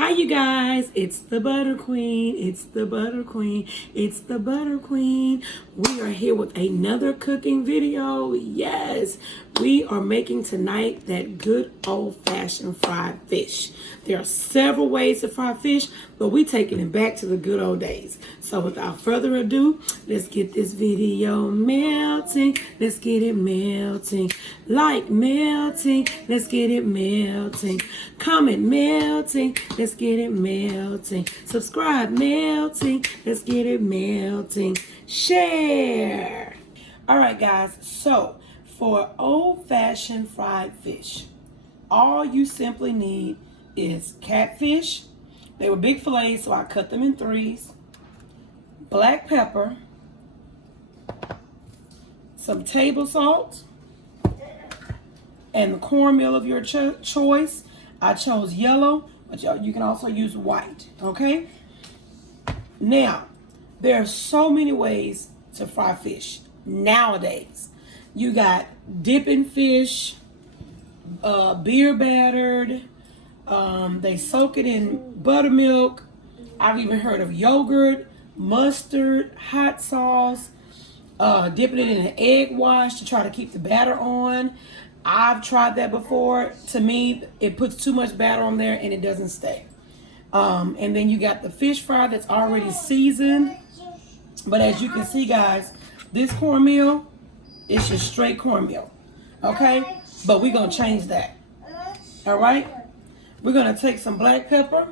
Hi you guys, it's the Butter Queen, it's the Butter Queen, it's the Butter Queen. We are here with another cooking video. Yes, we are making tonight that good old-fashioned fried fish. There are several ways to fry fish, but we're taking it back to the good old days. So without further ado, let's get this video melting. Let's get it melting. Like melting, let's get it melting. Comment melting, let's get it melting. Subscribe melting, let's get it melting. Share. All right, guys, so for old-fashioned fried fish, all you simply need is catfish. They were big fillets, so I cut them in threes. Black pepper, some table salt, and the cornmeal of your choice. I chose yellow, but you can also use white, okay? Now, there are so many ways to fry fish nowadays. You got dipping fish, beer battered, they soak it in buttermilk. I've even heard of yogurt, mustard, hot sauce, dipping it in an egg wash to try to keep the batter on. I've tried that before. To me, it puts too much batter on there and it doesn't stay. And then you got the fish fry that's already seasoned. But as you can see, guys, this cornmeal is just straight cornmeal. Okay? But we're going to change that. All right? We're going to take some black pepper.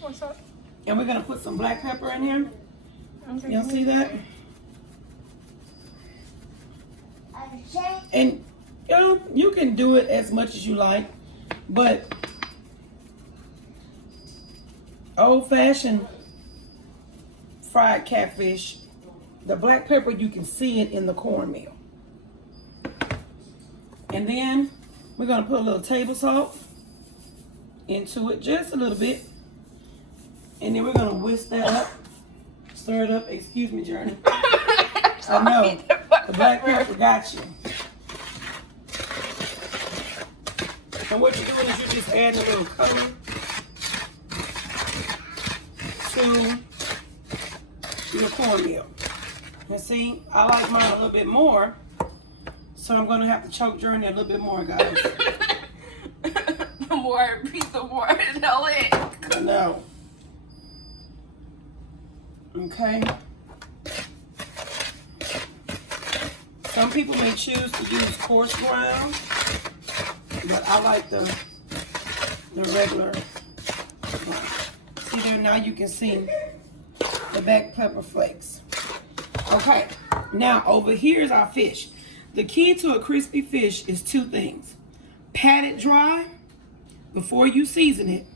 What's up? And we're going to put some black pepper in here. Y'all see that? And you can do it as much as you like, but old-fashioned fried catfish, the black pepper, you can see it in the cornmeal. And then we're going to put a little table salt into it, just a little bit. And then we're going to whisk that up, stir it up. Excuse me, Journey. I know, the black pepper got you. And what you're doing is you're just adding a little color to your cornmeal. And see, I like mine a little bit more, so I'm going to have to choke Journey a little bit more, guys. The more I repeat, the more I know it. I know. Okay. Some people may choose to use coarse ground, but I like the regular one. See there, now you can see the black pepper flakes. Okay, now over here is our fish. The key to a crispy fish is two things. Pat it dry before you season it,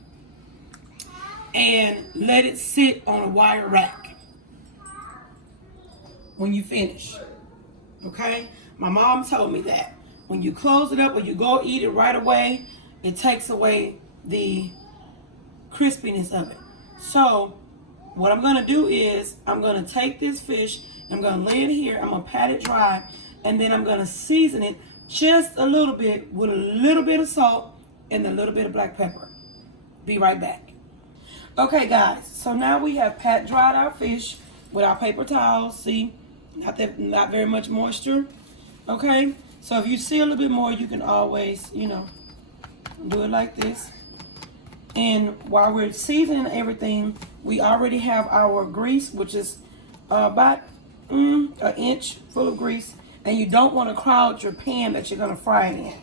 and let it sit on a wire rack when you finish. Okay? My mom told me that when you close it up or you go eat it right away, it takes away the crispiness of it. So what I'm going to do is I'm going to take this fish, I'm going to lay it here, I'm going to pat it dry, and then I'm going to season it just a little bit with a little bit of salt and a little bit of black pepper. Be right back. Okay, guys, so now we have pat dried our fish with our paper towels. See, not very much moisture. Okay, so if you see a little bit more, you can always, do it like this. And while we're seasoning everything, we already have our grease, which is about an inch full of grease. And you don't want to crowd your pan that you're going to fry it in.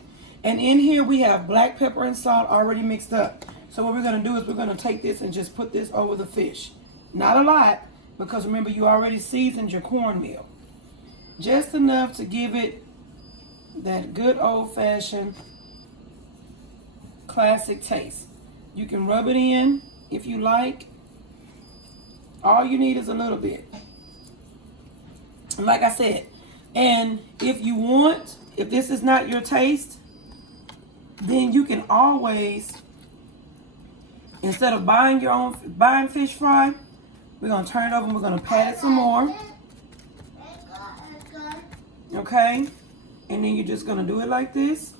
And in here we have black pepper and salt already mixed up. So what we're going to do is we're going to take this and just put this over the fish. Not a lot, because remember, you already seasoned your cornmeal. Just enough to give it that good old-fashioned classic taste. You can rub it in if you like. All you need is a little bit. And like I said, and if you want, if this is not your taste, then you can always, instead of buying fish fry, we're going to turn it over and we're going to pat it some more. Okay? And then you're just going to do it like this.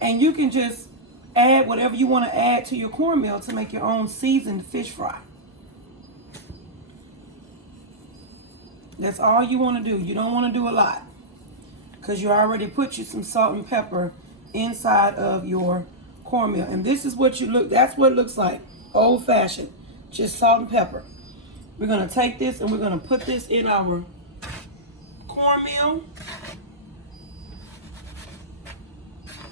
And you can just add whatever you want to add to your cornmeal to make your own seasoned fish fry. That's all you want to do. You don't want to do a lot, because you already put you some salt and pepper inside of your cornmeal. And this is what that's what it looks like. Old fashioned. Just salt and pepper. We're going to take this and we're going to put this in our cornmeal.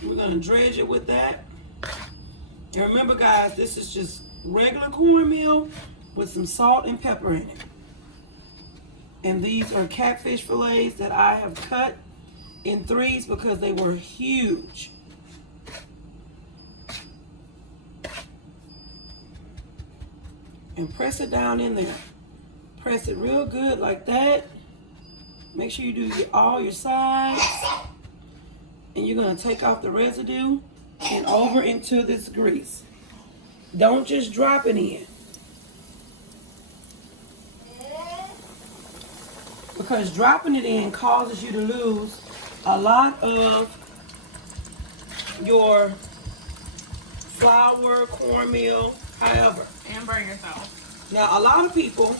We're going to dredge it with that. And remember, guys, this is just regular cornmeal with some salt and pepper in it. And these are catfish fillets that I have cut in threes because they were huge. And press it down in there. Press it real good like that. Make sure you do all your sides. And you're going to take off the residue and over into this grease. Don't just drop it in, because dropping it in causes you to lose a lot of your flour, cornmeal, however. And burn yourself. Now, a lot of people,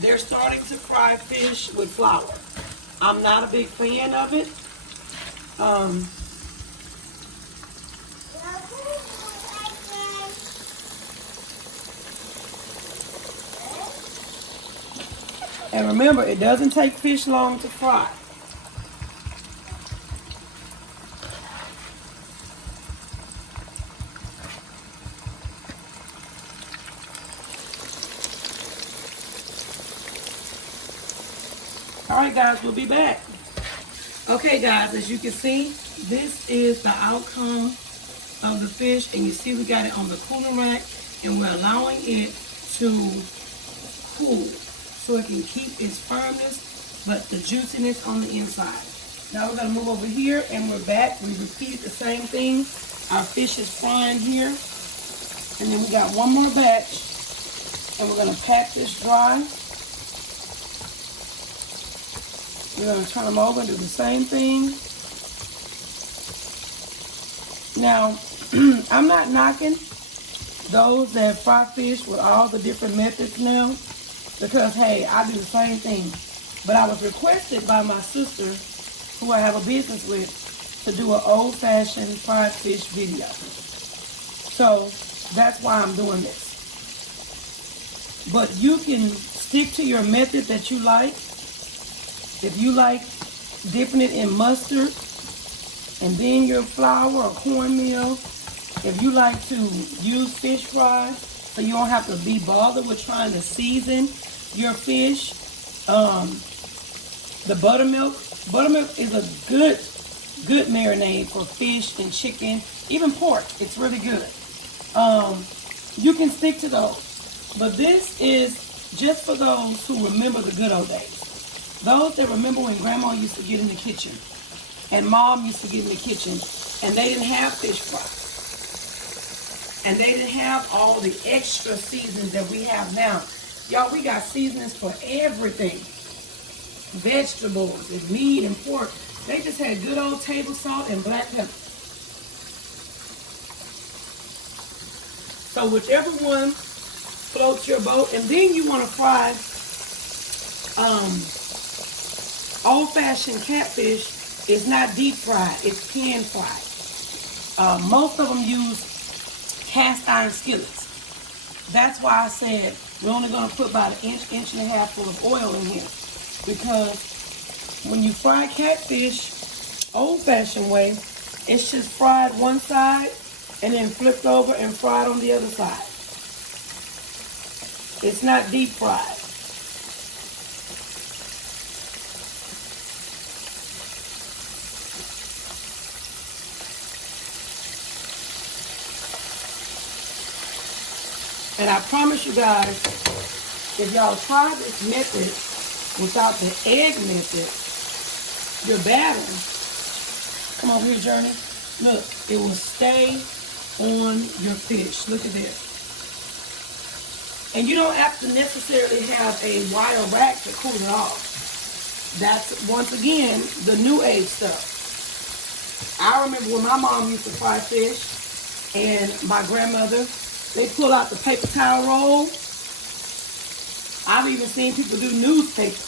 they're starting to fry fish with flour. I'm not a big fan of it. And remember, it doesn't take fish long to fry. Alright guys, we'll be back. Okay guys, as you can see, this is the outcome of the fish. And you see we got it on the cooling rack. And we're allowing it to cool, so it can keep its firmness, but the juiciness on the inside. Now we're going to move over here, and we're back. We repeated the same thing. Our fish is frying here. And then we got one more batch, and we're going to pat this dry. We're going to turn them over and do the same thing. Now, I'm not knocking those that fry fish with all the different methods now, because, hey, I do the same thing. But I was requested by my sister, who I have a business with, to do an old-fashioned fried fish video. So that's why I'm doing this. But you can stick to your method that you like. If you like dipping it in mustard and then your flour or cornmeal, if you like to use fish fries so you don't have to be bothered with trying to season your fish, the buttermilk is a good marinade for fish and chicken, even pork. It's really good. You can stick to those. But this is just for those who remember the good old days. Those that remember when Grandma used to get in the kitchen and Mom used to get in the kitchen and they didn't have fish fries. And they didn't have all the extra seasonings that we have now. Y'all, we got seasonings for everything. Vegetables and meat and pork. They just had good old table salt and black pepper. So whichever one floats your boat. And then you want to fry old-fashioned catfish. Is not deep fried. It's pan fried. Most of them use cast iron skillets. That's why I said we're only going to put about an inch and a half full of oil in here. Because when you fry catfish old-fashioned way, it's just fried one side and then flipped over and fried on the other side. It's not deep fried. And I promise you guys, if y'all try this method without the egg method, your batter, come over here, Journey. Look, it will stay on your fish. Look at this. And you don't have to necessarily have a wire rack to cool it off. That's, once again, the new age stuff. I remember when my mom used to fry fish and my grandmother, they pull out the paper towel roll. I've even seen people do newspaper.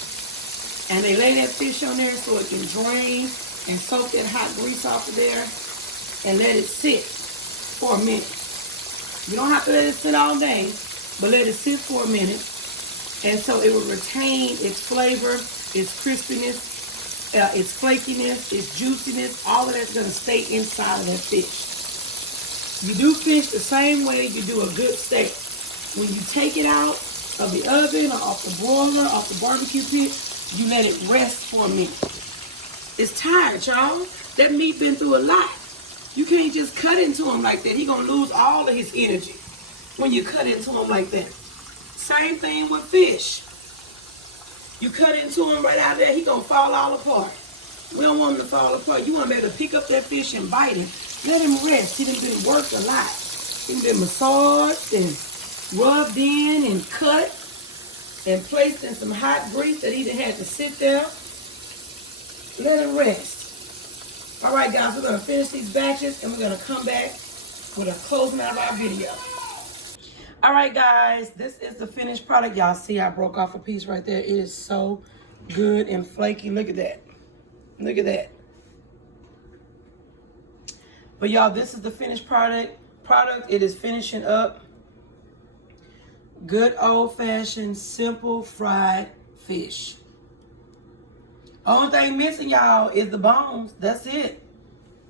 And they lay that fish on there so it can drain and soak that hot grease off of there and let it sit for a minute. You don't have to let it sit all day, but let it sit for a minute. And so it will retain its flavor, its crispiness, its flakiness, its juiciness. All of that's going to stay inside of that fish. You do fish the same way you do a good steak. When you take it out of the oven or off the broiler, off the barbecue pit, you let it rest for a minute. It's tired, y'all. That meat been through a lot. You can't just cut into him like that. He gonna lose all of his energy when you cut into him like that. Same thing with fish. You cut into him right out there, he gonna fall all apart. We don't want him to fall apart. You want to be able to pick up that fish and bite him. Let him rest. He done been worked a lot. He done been massaged and rubbed in and cut and placed in some hot grease that he done had to sit there. Let him rest. All right, guys, we're going to finish these batches and we're going to come back with a closing out of our video. All right, guys, this is the finished product. Y'all see I broke off a piece right there. It is so good and flaky. Look at that. Look at that. But y'all, this is the finished product. It is finishing up. Good old-fashioned, simple fried fish. Only thing missing, y'all, is the bones. That's it.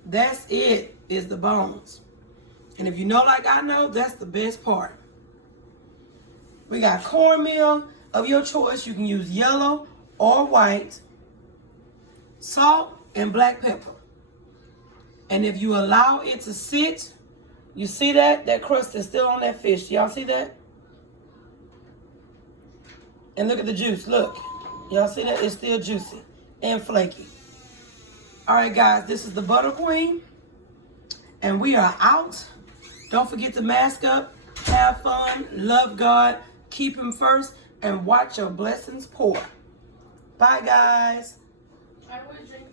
That's it, is the bones. And if you know like I know, that's the best part. We got cornmeal of your choice. You can use yellow or white. Salt and black pepper. And if you allow it to sit, you see that? That crust is still on that fish. Y'all see that? And look at the juice. Look. Y'all see that? It's still juicy and flaky. All right, guys. This is the Butter Queen. And we are out. Don't forget to mask up. Have fun. Love God. Keep Him first. And watch your blessings pour. Bye, guys. I would drink